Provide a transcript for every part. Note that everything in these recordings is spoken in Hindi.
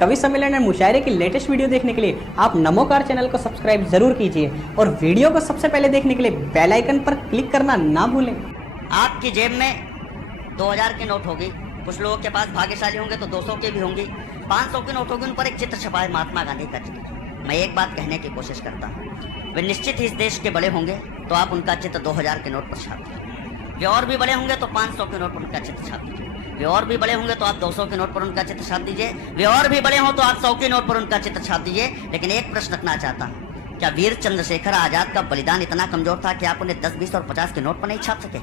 कवि सम्मेलन और मुशायरे की लेटेस्ट वीडियो देखने के लिए आप नमोकार चैनल को सब्सक्राइब जरूर कीजिए और वीडियो को सबसे पहले देखने के लिए बेल आइकन पर क्लिक करना ना भूलें। आपकी जेब में 2000 की नोट होगी, कुछ लोगों के पास भाग्यशाली होंगे तो 200 की भी होंगी, 500 की नोट होगी, उन पर एक चित्र छपा है महात्मा गांधी का चित्र। मैं एक बात कहने की कोशिश करता हूँ, वे निश्चित ही इस देश के बड़े होंगे तो आप उनका चित्र 2000 के नोट पर छाप दीजिए। वे और भी बड़े होंगे तो 500 के नोट पर उनका चित्र छाप दीजिए। वे और भी बड़े होंगे तो आप 200 के नोट पर उनका चित्र छाप दीजिए। वे और भी बड़े हों तो आप 100 के नोट पर उनका चित्र छाप दीजिए। लेकिन एक प्रश्न रखना चाहता हूँ, क्या वीर चंद्रशेखर आजाद का बलिदान इतना कमजोर था कि आप उन्हें 10, 20 और 50 के नोट पर नहीं छाप सके?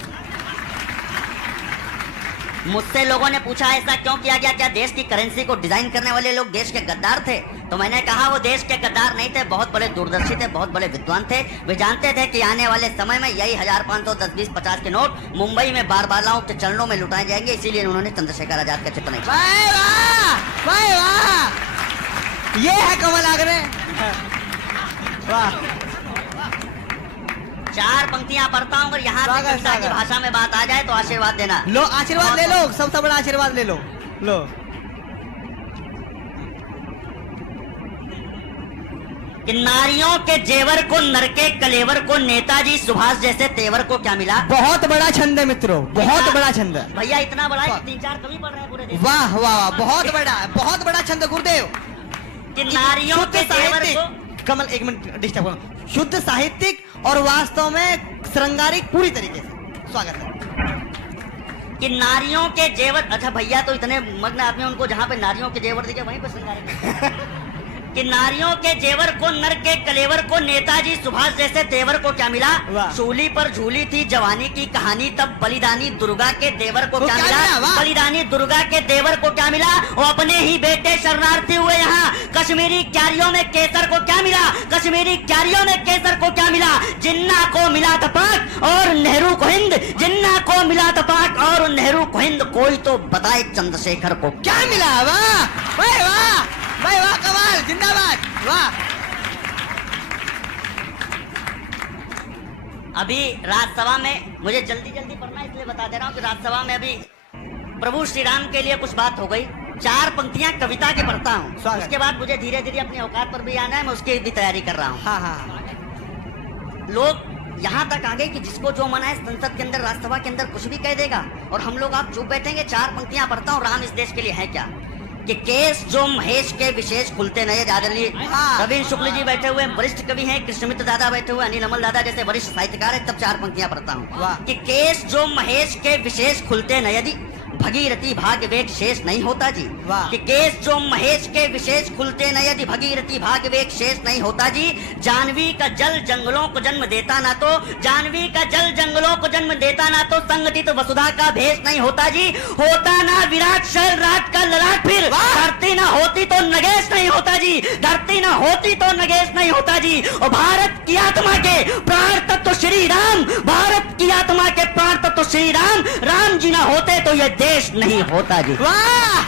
मुझसे लोगों ने पूछा ऐसा क्यों किया गया, क्या देश की करेंसी को डिजाइन करने वाले लोग देश के गद्दार थे? तो मैंने कहा वो देश के गद्दार नहीं थे, बहुत बड़े दूरदर्शी थे, बहुत बड़े विद्वान थे। वे जानते थे कि आने वाले समय में यही 1500, 10, 20, 50 के नोट मुंबई में बारबालाओं के चरणों में लुटाए जाएंगे, इसीलिए उन्होंने चंद्रशेखर आजाद का चित्र नहीं छापा। वाह वाह, ये है कमल आगरे। वाह, 4 पंक्तियां पढ़ता हूँ, अगर यहाँ से कविता की भाषा में बात आ जाए तो आशीर्वाद देना। लो आशीर्वाद ले लो, सबसे बड़ा आशीर्वाद ले लो। लो कि नारियों के जेवर को, नर के कलेवर को, नेताजी सुभाष जैसे तेवर को क्या मिला? बहुत बड़ा छंद है मित्रों, बहुत बड़ा छंद है भैया, इतना बड़ा है कि 3-4 कवि पढ़ रहे हैं पूरे देश। वाह वाह, बहुत बड़ा छंद है गुरुदेव। कि नारियों के जेवर को, कमल एक मिनट डिस्टर्ब करो, शुद्ध साहित्यिक और वास्तव में श्रृंगारिक पूरी तरीके से स्वागत है। कि नारियों के जेवर, अच्छा भैया तो इतने मग्न आदमी, उनको जहाँ पे नारियों के जेवर दिखे वहीं पे श्रृंगारिक। कि नारियों के जेवर को, नर के कलेवर को, नेताजी सुभाष जैसे तेवर को क्या मिला? सूली पर झूली थी जवानी की कहानी, तब बलिदानी दुर्गा के देवर को क्या मिला? बलिदानी दुर्गा के देवर को क्या मिला? वो अपने ही बेटे शरणार्थी हुए यहाँ। कश्मीरी क्यारियों में केसर को क्या मिला? कश्मीरी क्यारियों में केसर को क्या मिला? जिन्ना को मिला था पाक और नेहरू को हिंद, जिन्ना को मिला था पाक और नेहरू को हिंद, कोई तो बताए चंद्रशेखर को क्या मिला? वाह वाह वाह भाई, वाह कमाल, जिंदाबाद। वाह, अभी राज्यसभा में, मुझे जल्दी जल्दी पढ़ना इसलिए बता दे रहा हूँ कि राज्यसभा में अभी प्रभु श्री राम के लिए कुछ बात हो गई। 4 पंक्तियां कविता के पढ़ता हूँ, उसके बाद मुझे धीरे धीरे अपनी औकात पर भी आना है, मैं उसकी भी तैयारी कर रहा हूँ। हाँ। लोग यहाँ तक आ गए कि जिसको जो मना है संसद के अंदर, राज्यसभा के अंदर कुछ भी कह देगा और हम लोग आप चुप बैठेंगे। 4 पंक्तियां पढ़ता हूँ, राम इस देश के लिए है क्या? कि केस जो महेश के विशेष खुलते नए आदरणीय रविंद्र शुक्ल जी बैठे हुए वरिष्ठ कवि हैं, कृष्णमित्र दादा बैठे हुए, अनिल अमल दादा जैसे वरिष्ठ साहित्यकार है, तब 4 पंक्तियां पढ़ता हूँ। कि केस जो महेश के विशेष खुलते न यदि भगीरथी भाग्य वेग शेष नहीं होता जी। कि केस जो महेश के विशेष खुलते न यदि भगीरथी भाग्य वेग शेष नहीं होता जी। जानवी का जल जंगलों को जन्म देता ना तो, जानवी का जल जंगलों को जन्म देता ना तो, संगठित वसुधा का भेष नहीं होता जी। होता ना विराट शैल राज का ललाट, फिर धरती ना होती तो नगेश नहीं होता जी, धरती ना होती तो नगेश नहीं होता जी। और भारत की आत्मा के प्राण तत्व श्री राम, भारत की आत्मा के प्राण तत्व श्री राम, राम जी ना होते तो ये देश नहीं होता जी। वाह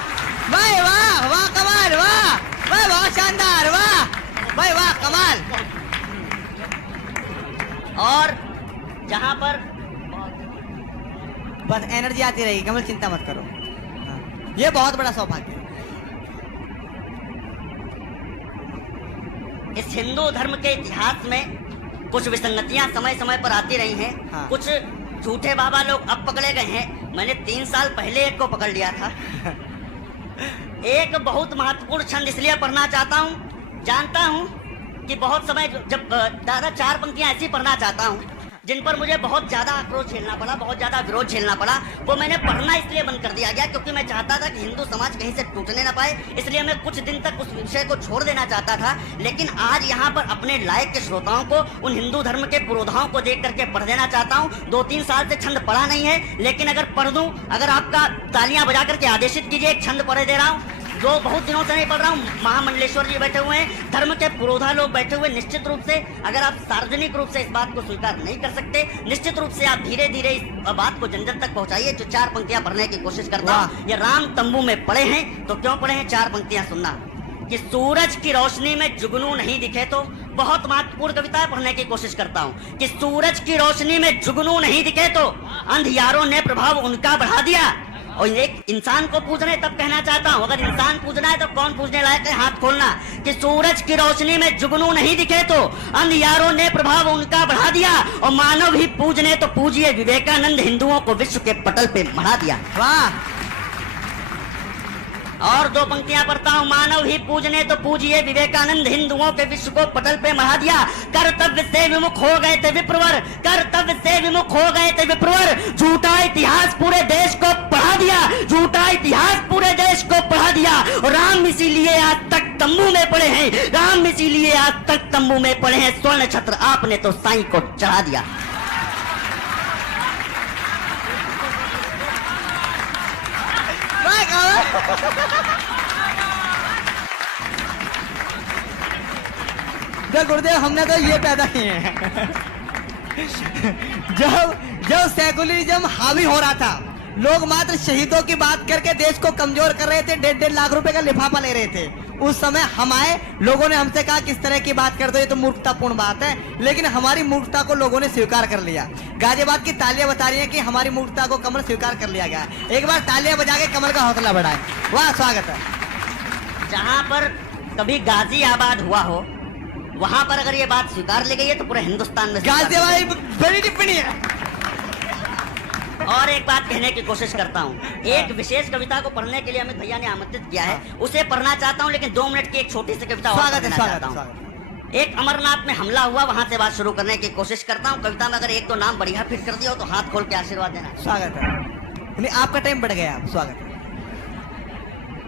भाई, वाह वाह कमाल, वाह भाई, बहुत शानदार, वाह भाई, वाह कमाल। और जहां पर बस एनर्जी आती रहेगी कमल, चिंता मत करो। ये बहुत बड़ा सौभाग्य है। इस हिंदू धर्म के इतिहास में कुछ विसंगतियां समय समय पर आती रही हैं। कुछ झूठे बाबा लोग अब पकड़े गए हैं। मैंने 3 साल पहले एक को पकड़ लिया था। एक बहुत महत्वपूर्ण छंद इसलिए पढ़ना चाहता हूँ, जानता हूँ कि बहुत समय जब दादा 4 पंक्तियां ऐसी पढ़ना चाहता हूँ जिन पर मुझे बहुत ज्यादा आक्रोश झेलना पड़ा, बहुत ज्यादा विरोध झेलना पड़ा, वो मैंने पढ़ना इसलिए बंद कर दिया गया क्योंकि मैं चाहता था कि हिंदू समाज कहीं से टूटने ना पाए, इसलिए मैं कुछ दिन तक उस विषय को छोड़ देना चाहता था। लेकिन आज यहाँ पर अपने लायक के श्रोताओं को, उन हिंदू धर्म के पुरोधाओं को देख करके पढ़ देना चाहता हूँ। 2-3 साल से छंद पढ़ा नहीं है, लेकिन अगर पढ़ दूं, अगर आपका तालियां बजा करके आदेशित कीजिए, एक छंद पढ़े दे रहा हूँ जो बहुत दिनों से नहीं पढ़ रहा हूँ। महामंडलेश्वर जी बैठे हुए हैं, धर्म के पुरोधा लोग बैठे हुए। निश्चित रूप से अगर आप सार्वजनिक रूप से इस बात को स्वीकार नहीं कर सकते, निश्चित रूप से आप धीरे धीरे इस बात को जन जन तक पहुंचाइए। जो 4 पंक्तियां पढ़ने की कोशिश करता हूँ, ये राम तंबू में पढ़े हैं तो क्यों पढ़े हैं, 4 पंक्तियां सुनना। कि सूरज की रोशनी में जुगनू नहीं दिखे तो, बहुत महत्वपूर्ण कविता पढ़ने की कोशिश करता हूँ। कि सूरज की रोशनी में जुगनू नहीं दिखे तो, अंधियारों ने प्रभाव उनका बढ़ा दिया। और एक इंसान को पूजने तब कहना चाहता हूँ, अगर इंसान पूजना है तो कौन पूजने लायक है? हाथ खोलना। कि सूरज की रोशनी में जुगनू नहीं दिखे तो अंधियारों ने प्रभाव उनका बढ़ा दिया, और मानव ही पूजने तो पूजिए विवेकानंद, हिंदुओं को विश्व के पटल पे बढ़ा दिया। वाह। और दो पंक्तियां पढ़ता हूं। मानव ही पूजने तो पूजिए विवेकानंद, हिंदुओं के विश्व को पटल पे बढ़ा दिया। कर्तव्य से विमुख हो गए थे विप्रवर, कर्तव्य से विमुख हो गए थे विप्रवर, झूठा इतिहास पूरे देश को पढ़ा दिया, झूठा इतिहास पूरे देश को पढ़ा दिया। और राम इसीलिए आज तक तंबू में पड़े हैं, राम इसीलिए आज तक तंबू में पड़े हैं। स्वर्ण छत्र आपने तो साईं को चढ़ा दिया। गुरुदेव हमने तो ये पैदा किए हैं। जब सेकुलरिज्म हावी हो रहा था, लोग मात्र शहीदों की बात करके देश को कमजोर कर रहे थे, 1.5 लाख रुपए का लिफाफा ले रहे थे। उस समय हम आए, लोगों ने हमसे कहा किस तरह की बात करते हो, ये तो मूर्खतापूर्ण बात है। लेकिन हमारी मूर्खता को लोगों ने स्वीकार कर लिया। गाजियाबाद की तालियां बता रही हैं कि हमारी मूर्खता को कमल स्वीकार कर लिया गया। एक बार तालियां बजा के कमल का हौसला बढ़ाए। वाह, स्वागत है। जहां पर कभी गाजियाबाद हुआ हो, वहां पर अगर ये बात स्वीकार ली गई है तो पूरे हिंदुस्तान में गाजियाबाद बड़ी टिप्पणी है। और एक बात कहने की कोशिश करता हूँ, एक विशेष कविता को पढ़ने के लिए अमित भैया ने आमंत्रित किया है, उसे पढ़ना चाहता हूँ, लेकिन 2 मिनट की एक छोटी सी कविता और पढ़ना चाहता हूँ। एक अमरनाथ में हमला हुआ, वहां से बात शुरू करने की कोशिश करता हूँ। कविता में अगर 1-2 नाम बढ़िया फिट कर दिया हो तो हाथ खोल के आशीर्वाद देना। स्वागत है। आपका टाइम बढ़ गया। स्वागत है।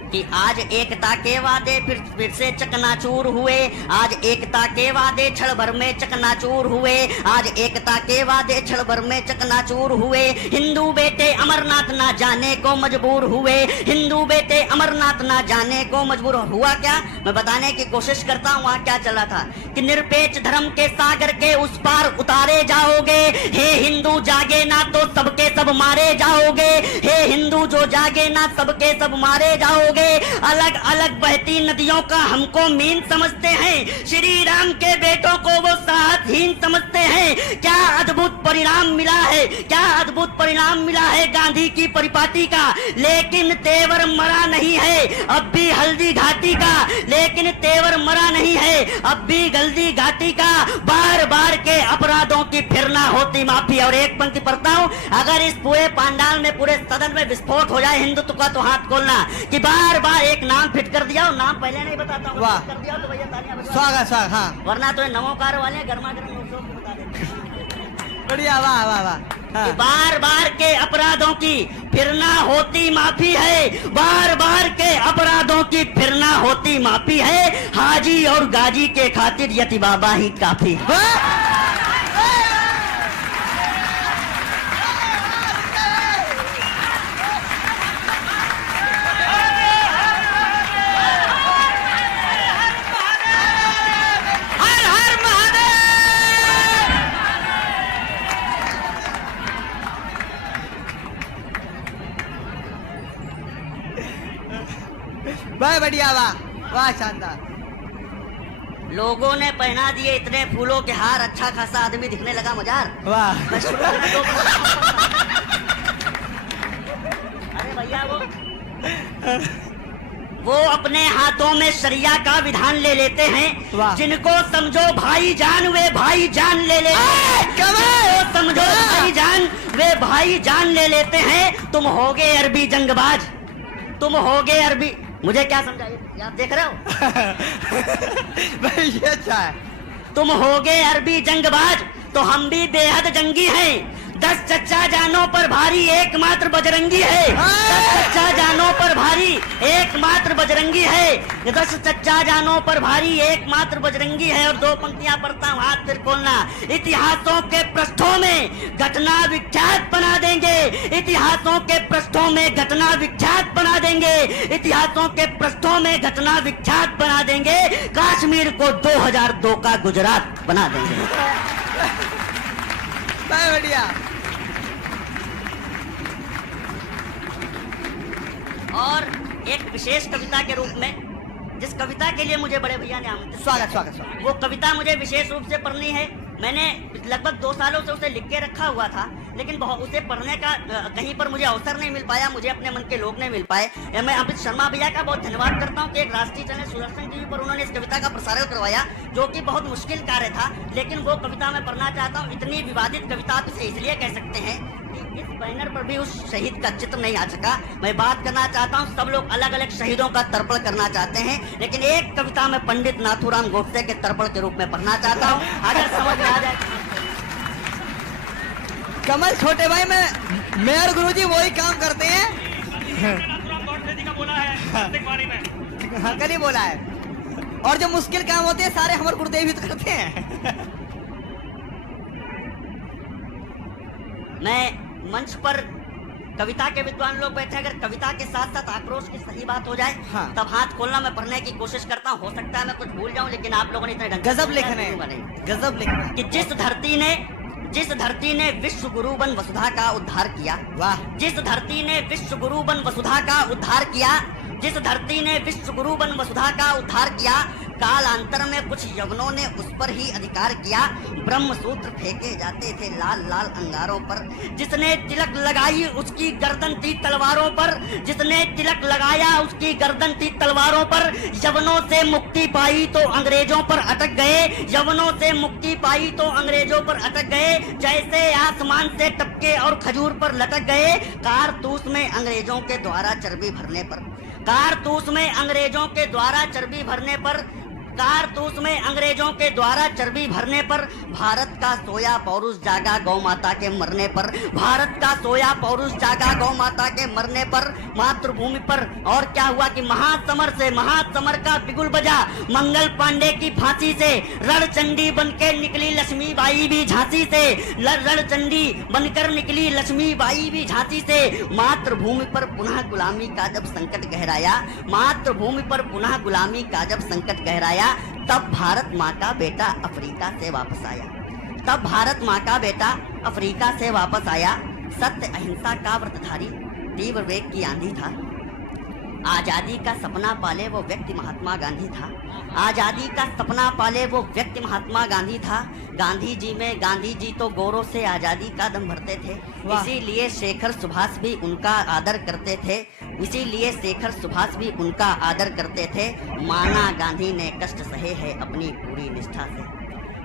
कि आज एकता के वादे फिर से चकनाचूर हुए, आज एकता के वादे क्षण भर में चकनाचूर हुए, आज एकता के वादे क्षण भर में चकनाचूर हुए। हिंदू बेटे अमरनाथ ना जाने को मजबूर हुए, हिंदू बेटे अमरनाथ ना जाने को मजबूर हुआ। क्या मैं बताने की कोशिश करता हूँ वहाँ क्या चला था। कि निरपेक्ष धर्म के सागर के उस पार उतारे जाओगे, हे हिंदू जागे ना तो सबके सब मारे जाओगे, हे हिंदू जो जागे ना सबके सब मारे जाओगे। अलग अलग बहती नदियों का हमको मीन समझते हैं, श्री राम के बेटों को वो साहतहीन समझते हैं। क्या अद्भुत परिणाम मिला है, क्या अद्भुत परिणाम मिला है गांधी की परिपाटी का। लेकिन तेवर मरा नहीं है अब भी हल्दी घाटी का, लेकिन तेवर मरा नहीं है अब भी हल्दी घाटी का। बार बार के अपराधों की फिर ना होती माफी। और एक पंक्ति पढ़ता हूं, अगर इस पूरे पांडाल में, पूरे सदन में विस्फोट हो जाए हिंदुत्व का तो हाथ खोलना। कि बार एक नाम फिट कर दिया, और नाम पहले नहीं बताता हूँ, कर दिया तो भैया तालियां बजा। स्वागत स्वागत। हाँ, वरना तो नमोकार वाले गर्मा गर्म बता देते। बढ़िया। वाह वाह वाह। हाँ। बार बार के अपराधों की फिर ना होती माफी है, बार बार के अपराधों की फिर ना होती माफी है। हाजी और गाजी के खातिर यति बाबा ही काफी है। वाह, बढ़िया। वाह वाह, शानदार। लोगों ने पहना दिए इतने फूलों के हार, अच्छा खासा आदमी दिखने लगा मजार। वाह। मैं शुरू करने दो। अरे भैया वो अपने हाथों में शरिया का विधान ले लेते हैं। जिनको समझो भाई जान वे भाई जान ले लेते हैं, जिनको समझो भाई जान वे भाई जान ले लेते हैं। तुम होगे अरबी जंगबाज, तुम होगे अरबी। मुझे क्या समझाइए, आप देख रहे हो? भाई ये अच्छा है। तुम होगे अरबी जंगबाज तो हम भी बेहद जंगी हैं। 10 चच्चा जानों पर भारी एकमात्र बजरंगी है, 10 चच्चा जानों पर भारी एकमात्र बजरंगी है, 10 चच्चा जानों पर भारी एकमात्र बजरंगी है। और 2 पंक्तियां पढ़ता हूं, हाथ फिर खोलना। इतिहासों के पृष्ठों में घटना विख्यात बना देंगे, इतिहासों के पृष्ठों में घटना विख्यात बना देंगे, इतिहासों के पृष्ठों में घटना विख्यात बना देंगे। कश्मीर को 2002 का गुजरात बना देंगे। बढ़िया। और एक विशेष कविता के रूप में, जिस कविता के लिए मुझे बड़े भैया ने आमंत्रित, स्वागत स्वागत स्वागत। वो कविता मुझे विशेष रूप से पढ़नी है। मैंने लगभग 2 सालों से उसे लिख के रखा हुआ था, लेकिन उसे पढ़ने का कहीं पर मुझे अवसर नहीं मिल पाया, मुझे अपने मन के लोग नहीं मिल पाए। मैं अमित शर्मा भैया का बहुत धन्यवाद करता हूँ कि एक राष्ट्रीय चैनल सुदर्शन टीवी पर उन्होंने इस कविता का प्रसारण करवाया, जो कि बहुत मुश्किल कार्य था, लेकिन वो कविता मैं पढ़ना चाहता हूँ। इतनी विवादित कविता आप इसे इसलिए कह सकते हैं कि इस बैनर पर भी उस शहीद का चित्र नहीं आ सका। मैं बात करना चाहता हूँ, सब लोग अलग अलग शहीदों का तर्पण करना चाहते हैं, लेकिन एक कविता मैं पंडित नाथूराम गोडसे के तर्पण के रूप में पढ़ना चाहता हूँ, अगर समझ में आ जाए। कमल छोटे भाई, मैं और गुरुजी वही काम करते हैं। हाँ, कल ही बोला है। और जो मुश्किल काम होते हैं सारे हमारे गुरुदेव ही तो करते हैं। मैं मंच पर कविता के विद्वान लोग बैठे, अगर कविता के साथ साथ आक्रोश की सही बात हो जाए, हाँ। तब हाथ खोलना, मैं पढ़ने की कोशिश करता हूँ। हो सकता है मैं कुछ भूल जाऊं, लेकिन आप लोगों ने इतने ढंग से गजब सुना है, लिखने सुनूंगा नहीं। गजब लिखने कि जिस धरती ने विश्व गुरु बन वसुधा का उद्धार किया, वाह। जिस धरती ने विश्व गुरु बन वसुधा का उद्धार किया, जिस धरती ने विश्व गुरु बन वसुधा का उद्धार किया, कालांतर में कुछ यवनों ने उस पर ही अधिकार किया। ब्रह्म सूत्र फेंके जाते थे लाल लाल अंगारों पर, जिसने तिलक लगाई उसकी गर्दन थी तलवारों पर, जिसने तिलक लगाया उसकी गर्दन थी तलवारों पर। यवनों से मुक्ति पाई तो अंग्रेजों पर अटक गए, यवनों से मुक्ति पाई तो अंग्रेजों पर अटक गए। जैसे आसमान से टपके और खजूर पर लटक गए। कारतूस में अंग्रेजों के द्वारा चर्बी भरने पर, कारतूस में अंग्रेजों के द्वारा चर्बी भरने पर, कारतूस में अंग्रेजों के द्वारा चर्बी भरने पर, भारत का सोया पौरुष जागा गौ माता के मरने पर, भारत का सोया पौरुष जागा गौ माता के मरने पर, मातृभूमि पर। और क्या हुआ कि महासमर से, महासमर का बिगुल बजा मंगल पांडे की फांसी से, रणचंडी बनकर निकली लक्ष्मीबाई भी झांसी से, रणचंडी बनकर निकली लक्ष्मीबाई भी झांसी से। मातृभूमि पर पुनः गुलामी का जब संकट गहराया, मातृभूमि पर पुनः गुलामी का जब संकट गहराया, तब भारत माँ का बेटा अफ्रीका से वापस आया, तब भारत माँ का बेटा अफ्रीका से वापस आया। सत्य अहिंसा का व्रतधारी तीव्र वेग की आंधी था, आजादी का सपना पाले वो व्यक्ति महात्मा गांधी था, आजादी का सपना पाले वो व्यक्ति महात्मा गांधी था। गांधी जी में, गांधी जी तो गौरव से आजादी का दम भरते थे, इसीलिए शेखर सुभाष भी उनका आदर करते थे, इसीलिए शेखर सुभाष भी उनका आदर करते थे। माना गांधी ने कष्ट सहे है अपनी पूरी निष्ठा से,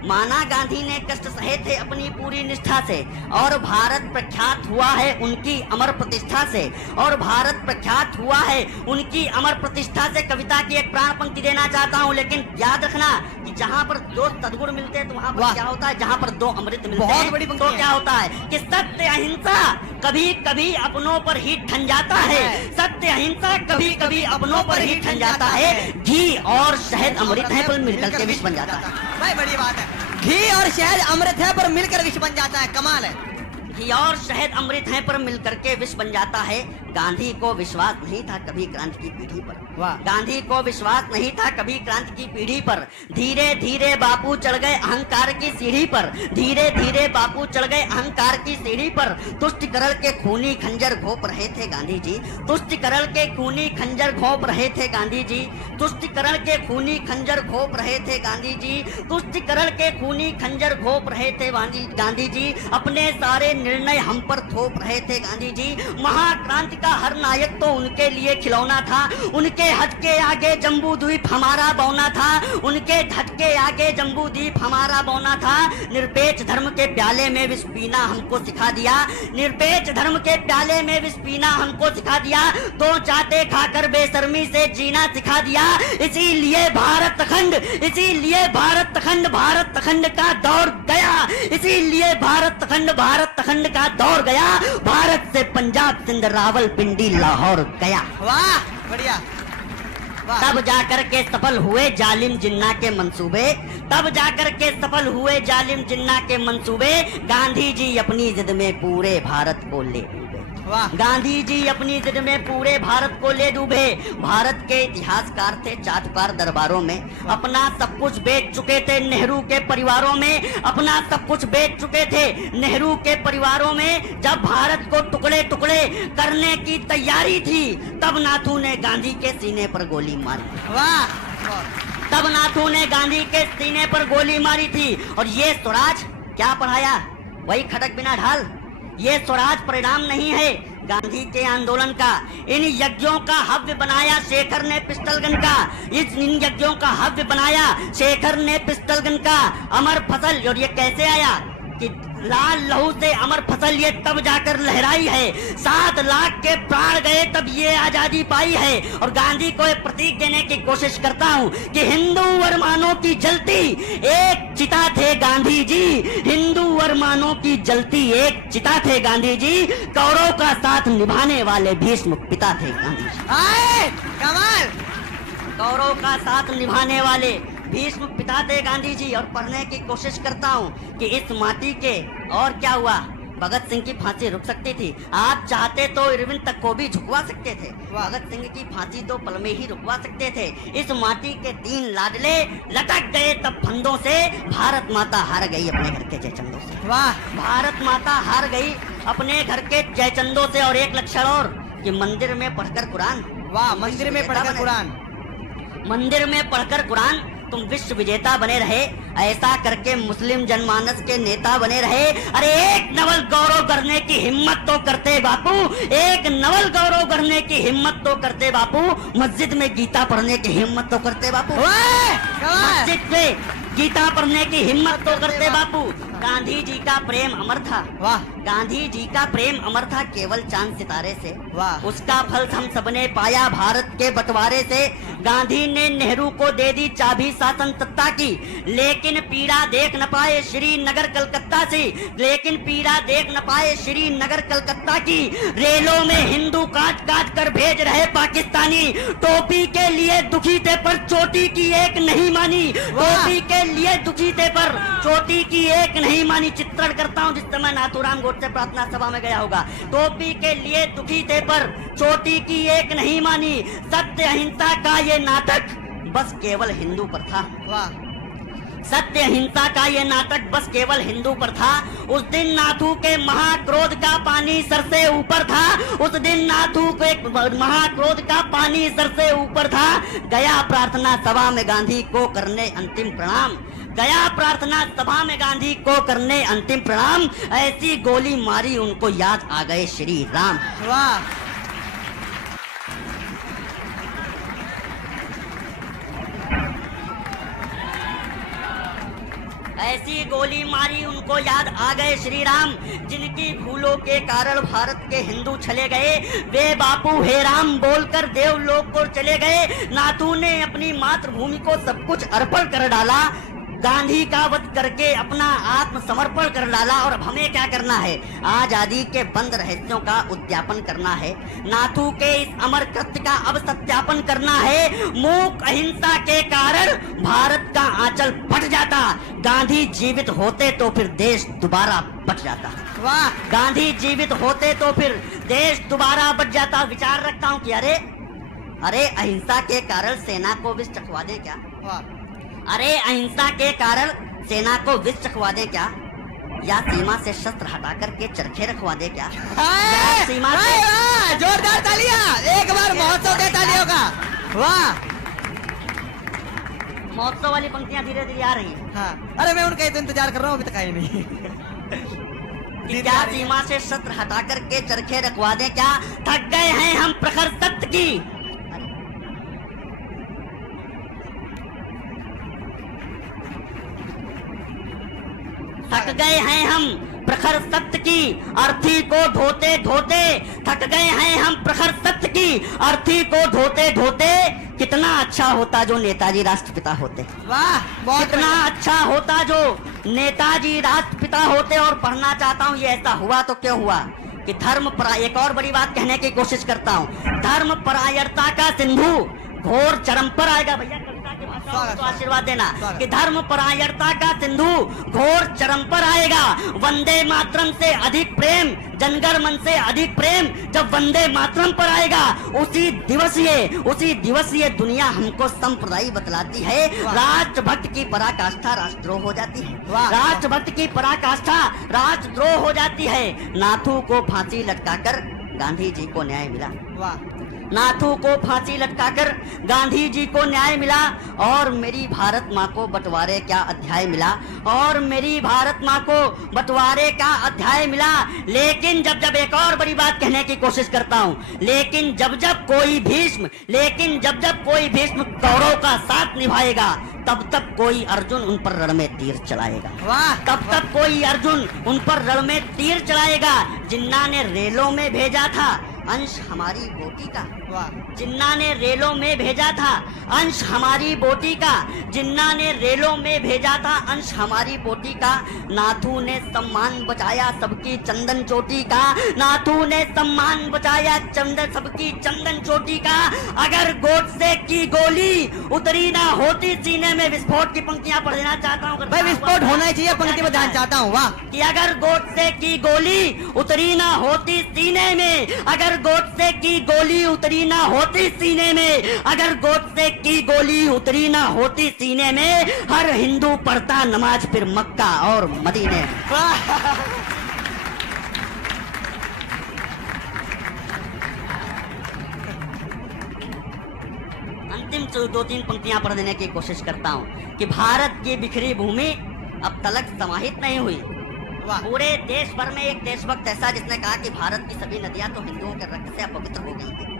माना गांधी ने कष्ट सहे थे अपनी पूरी निष्ठा से, और भारत प्रख्यात हुआ है उनकी अमर प्रतिष्ठा से, और भारत प्रख्यात हुआ है उनकी अमर प्रतिष्ठा से। कविता की एक प्राण पंक्ति देना चाहता हूँ, लेकिन याद रखना कि जहाँ पर दो सद्गुण मिलते हैं तो वहाँ पर क्या होता है, जहाँ पर दो अमृत मिलते हैं बहुत बड़ी पंक्ति तो है। क्या होता है कि सत्य अहिंसा कभी कभी अपनों पर ही ठन जाता है, सत्य अहिंसा कभी कभी अपनों पर ही ठन जाता है। घी और शहद अमृत है पर मिलकर के विष बन जाता है। भाई बड़ी बात है, घी और शहद अमृत है पर मिलकर विष बन जाता है, कमाल है। घी और शहद अमृत है पर मिलकर के विष बन जाता है। गांधी को विश्वास नहीं था कभी क्रांति की पीढ़ी पर, वाह। गांधी को विश्वास नहीं था कभी क्रांति की पीढ़ी पर। धीरे धीरे बापू चढ़ गए अहंकार की सीढ़ी पर, धीरे धीरे बापू चढ़ गए अहंकार की सीढ़ी पर। तुष्टिकरण के खूनी खंजर घोंप रहे थे गांधी जी, तुष्टिकरण के खूनी खंजर घोंप रहे थे गांधी जी, तुष्टिकरण के खूनी खंजर घोंप रहे थे गांधी जी, तुष्टिकरण के खूनी खंजर घोंप रहे थे गांधी जी। अपने सारे निर्णय हम पर थोप रहे थे गांधी जी। महाक्रांति का हर नायक तो उनके लिए खिलौना था, उनके हट के आगे जम्बू द्वीप हमारा बौना था, उनके हट के आगे जम्बू द्वीप हमारा बौना था। निरपेक्ष धर्म के प्याले में विष पीना हमको सिखा दिया, निरपेक्ष धर्म के प्याले में विष पीना हमको सिखा दिया। दो चाटे खाकर बेशर्मी से जीना सिखा दिया। इसीलिए भारत अखंड, इसीलिए भारत अखंड, भारत अखंड का दौर गया, इसीलिए भारत अखंड, भारत अखंड का दौर गया। भारत से पंजाब सिंध रावलपिंडी लाहौर गया। वाह बढ़िया, वाह। तब जाकर के सफल हुए जालिम जिन्ना के मंसूबे, तब जाकर के सफल हुए जालिम जिन्ना के मंसूबे। गांधी जी अपनी जिद में पूरे भारत को ले डूबे, वाह। गांधी जी अपनी जिद में पूरे भारत को ले डूबे। भारत के इतिहासकार थे चाटुकार दरबारों में, अपना सब कुछ बेच चुके थे नेहरू के परिवारों में, अपना सब कुछ बेच चुके थे नेहरू के परिवारों में। जब भारत को टुकड़े टुकड़े करने की तैयारी थी, तब नाथू ने गांधी के सीने पर गोली मारी, वाह। तब नाथू ने गांधी के सीने पर गोली मारी थी। और ये स्वराज क्या पढ़ाया, वही खटक बिना ढाल, ये स्वराज परिणाम नहीं है गांधी के आंदोलन का। इन यज्ञों का हव्य बनाया शेखर ने पिस्टल गन का। इन यज्ञों का हव्य बनाया शेखर ने पिस्टल गन का। अमर फसल, और ये कैसे आया कि लाल लहू से अमर फसल ये तब जाकर लहराई है। 7 लाख के प्राण गए तब ये आजादी पाई है। और गांधी को एक प्रतीक देने की कोशिश करता हूँ कि हिंदू अरमानों की जलती एक चिता थे गांधी जी। हिंदू अरमानों की जलती एक चिता थे गांधी जी। कौरव का साथ निभाने वाले भीष्म पिता थे गांधी जी। आए कमाल। कौरव का साथ निभाने वाले भीष्म पिता थे गांधी जी। और पढ़ने की कोशिश करता हूँ कि इस माटी के, और क्या हुआ, भगत सिंह की फांसी रुक सकती थी। आप चाहते तो इरविन तक को भी झुकवा सकते थे। भगत सिंह की फांसी तो पल में ही रुकवा सकते थे। इस माटी के 3 लाडले लटक गए तब फंदों से। भारत माता हार गई अपने घर के जयचंदों से। वाह। भारत माता हार गई अपने घर के जयचंदों से। और एक लक्षण और कि मंदिर में पढ़कर कुरान। वाह, मंदिर में पढ़कर कुरान। मंदिर में पढ़कर कुरान तुम विश्व विजेता बने रहे। ऐसा करके मुस्लिम जनमानस के नेता बने रहे। अरे एक नवल गौरव करने की हिम्मत तो करते बापू। एक नवल गौरव करने की हिम्मत तो करते बापू। मस्जिद में गीता पढ़ने की हिम्मत तो करते बापू। मस्जिद में गीता पढ़ने की हिम्मत तो करते बापू। गांधी जी का प्रेम अमर था। वाह। गांधी जी का प्रेम अमर था केवल चांद सितारे से। वाह। उसका फल हम सबने पाया भारत के बंटवारे से। गांधी ने नेहरू को दे दी चाबी शासन सत्ता की। लेकिन पीड़ा देख न पाए श्रीनगर कलकत्ता से। लेकिन पीड़ा देख न पाए श्रीनगर कलकत्ता की। रेलों में हिंदू काट काट कर भेज रहे पाकिस्तानी। टोपी के लिए दुखी थे पर चोटी की एक नहीं मानी। टोपी के लिए दुखी थे पर चोटी की एक नहीं मानी। चित्रण करता हूँ जिस समय नाथूराम गोडसे प्रार्थना सभा में गया होगा। टोपी के लिए दुखी थे पर चोटी की एक नहीं मानी। सत्य अहिंसा का ये नाटक बस केवल हिंदू पर था। वाह। सत्य अहिंसा का ये नाटक बस केवल हिंदू पर था। उस दिन नाथू के महाक्रोध का पानी सर से ऊपर था। उस दिन नाथू के महाक्रोध का पानी सर से ऊपर था। गया प्रार्थना सभा में गांधी को करने अंतिम प्रणाम। गया प्रार्थना सभा में गांधी को करने अंतिम प्रणाम। ऐसी गोली मारी उनको याद आ गए श्री राम। वाह। ऐसी गोली मारी उनको याद आ गए श्री राम। जिनकी भूलों के कारण भारत के हिंदू चले गए। वे बापू हे राम बोलकर देवलोक को चले गए। नाथू ने अपनी मातृभूमि को सब कुछ अर्पण कर डाला। गांधी का वध करके अपना आत्मसमर्पण कर डाला। और अब हमें क्या करना है? आजादी के बंद रहस्यों का उद्यापन करना है। नाथू के इस अमर कृत्य का अब सत्यापन करना है। मूक अहिंसा के कारण भारत का आंचल फट जाता। गांधी जीवित होते तो फिर देश दोबारा बच जाता। वाह। गांधी जीवित होते तो फिर देश दोबारा बच जाता। विचार रखता हूँ कि अरे अहिंसा के कारण सेना को विष चखवा दे क्या? वाह। अरे अहिंसा के कारण सेना को विष चखवा दे क्या? या सीमा से शस्त्र हटा करके चरखे रखवा दे क्या? या सीमा से जोरदार तालियां। एक बार महोत्सव दे तालियों का। वाह। महोत्सव वाली पंक्तियां धीरे धीरे आ रही हैं। हाँ। अरे मैं उनका तो इंतजार कर रहा हूँ, अभी तक आई नहीं। कि क्या सीमा से शस्त्र हटा करके चरखे रखवा दे क्या? थक गए हैं हम प्रखर सत्य की। थक गए हैं हम प्रखर सत्य की अर्थी को ढोते ढोते। थक गए हैं हम प्रखर सत्य की अर्थी को ढोते ढोते। कितना अच्छा होता जो नेताजी राष्ट्रपिता होते। वाह। कितना अच्छा होता जो नेताजी राष्ट्रपिता होते। और पढ़ना चाहता हूँ ये ऐसा हुआ तो क्यों हुआ कि धर्म एक और बड़ी बात कहने की कोशिश करता हूँ। धर्म परायणता का सिंधु घोर चरम पर आएगा। भैया कविता की भाषा में तो आशीर्वाद देना कि धर्म परायणता का सिंधु घोर चरम पर आएगा। वंदे मातरम से अधिक प्रेम, जनगण मन से अधिक प्रेम जब वंदे मातरम पर आएगा। उसी दिवस ये दुनिया हमको संप्रदाय बतलाती है। राष्ट्रभक्त की पराकाष्ठा राष्ट्रद्रोह हो जाती है। राष्ट्रभक्त की पराकाष्ठा राष्ट्रद्रोह हो जाती है। नाथू को फांसी लटकाकर गांधी जी को न्याय मिला। वाह। नाथू को फांसी लटकाकर गांधी जी को न्याय मिला, और मेरी भारत माँ को बंटवारे का अध्याय मिला, और मेरी भारत माँ को बंटवारे का अध्याय मिला। लेकिन जब जब एक और बड़ी बात कहने की कोशिश करता हूँ, लेकिन जब जब कोई भीष्म कौरव का साथ निभाएगा, तब तक कोई अर्जुन उन पर रण में तीर चलाएगा। वाह! तब तक कोई अर्जुन उन पर रण में तीर चलाएगा। जिन्ना ने रेलों में भेजा था अंश हमारी बोटी का, वाह! जिन्ना ने रेलों में भेजा था अंश हमारी बोटी का, जिन्ना ने रेलों में भेजा था अंश हमारी बोटी का। नाथू ने सम्मान बचाया सबकी चंदन चोटी का, नाथू ने सम्मान बचाया सबकी चंदन चोटी का। अगर गोडसे की गोली उतरी ना होती सीने में, विस्फोट की पंक्तियां पढ़ देना चाहता हूँ भाई, विस्फोट होना ही चाहिए, पंक्ति में ध्यान चाहता हूँ। वाह! कि अगर गोडसे की गोली उतरी ना होती सीने में, अगर गोडसे की गोली उतरी ना होती सीने में, अगर गोडसे की गोली उतरी ना होती सीने में, हर हिंदू पढ़ता नमाज फिर मक्का और मदीने। अंतिम 2-3 पंक्तियां पढ़ देने की कोशिश करता हूं कि भारत की बिखरी भूमि अब तलक समाहित नहीं हुई। पूरे देश भर में एक देशभक्त ऐसा जिसने कहा कि भारत की सभी नदियां तो हिंदुओं के रक्त से अपवित्र हो गई हैं।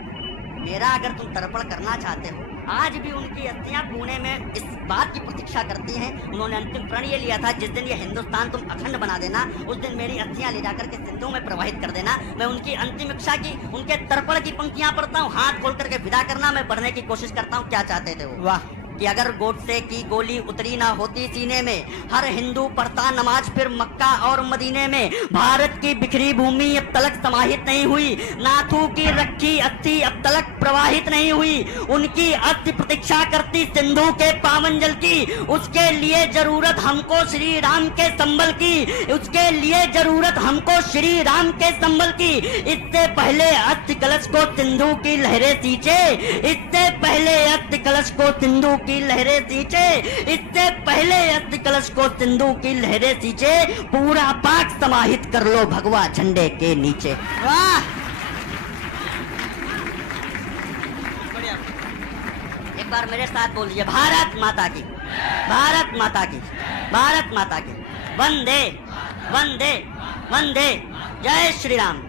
मेरा अगर तुम तर्पण करना चाहते हो, आज भी उनकी अस्थियां पुणे में इस बात की प्रतीक्षा करती हैं। उन्होंने अंतिम प्रण ये लिया था, जिस दिन ये हिंदुस्तान तुम अखंड बना देना, उस दिन मेरी अस्थियां ले जाकर के सिंधु में प्रवाहित कर देना। मैं उनकी अंतिम इच्छा की, उनके तर्पण की पंक्तियां पढ़ता हूँ, हाथ खोल करके विदा करना मैं पढ़ने की कोशिश करता हूँ। क्या चाहते थे वो? वाह! कि अगर गोडसे की गोली उतरी ना होती सीने में, हर हिंदू पढ़ता नमाज फिर मक्का और मदीने में। भारत की बिखरी भूमि अब तलक समाहित नहीं हुई, नाथू की रखी अस्थि अब तलक प्रवाहित नहीं हुई। उनकी अस्थि प्रतीक्षा करती सिंधु के पावन जल की, उसके लिए जरूरत हमको श्री राम के संबल की, उसके लिए जरूरत हमको श्री राम के संबल की। इससे पहले अस्थि कलश को सिंधु की लहरें सींचे, इससे पहले अस्थि कलश को सिंधु की लहरें सींचे, इससे पहले अस्थि कलश को सिंधु की लहरें सींचे। पूरा पाक समाहित कर लो भगवा झंडे के नीचे। वाह! एक बार मेरे साथ बोलिए, भारत माता की, भारत माता की, भारत माता की। वंदे वंदे वंदे, जय श्री राम।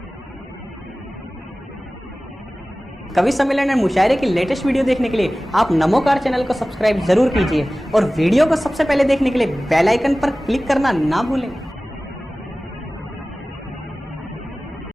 कवि सम्मेलन और मुशायरे की लेटेस्ट वीडियो देखने के लिए आप नमोकार चैनल को सब्सक्राइब जरूर कीजिए और वीडियो को सबसे पहले देखने के लिए बेल आइकन पर क्लिक करना ना भूलें।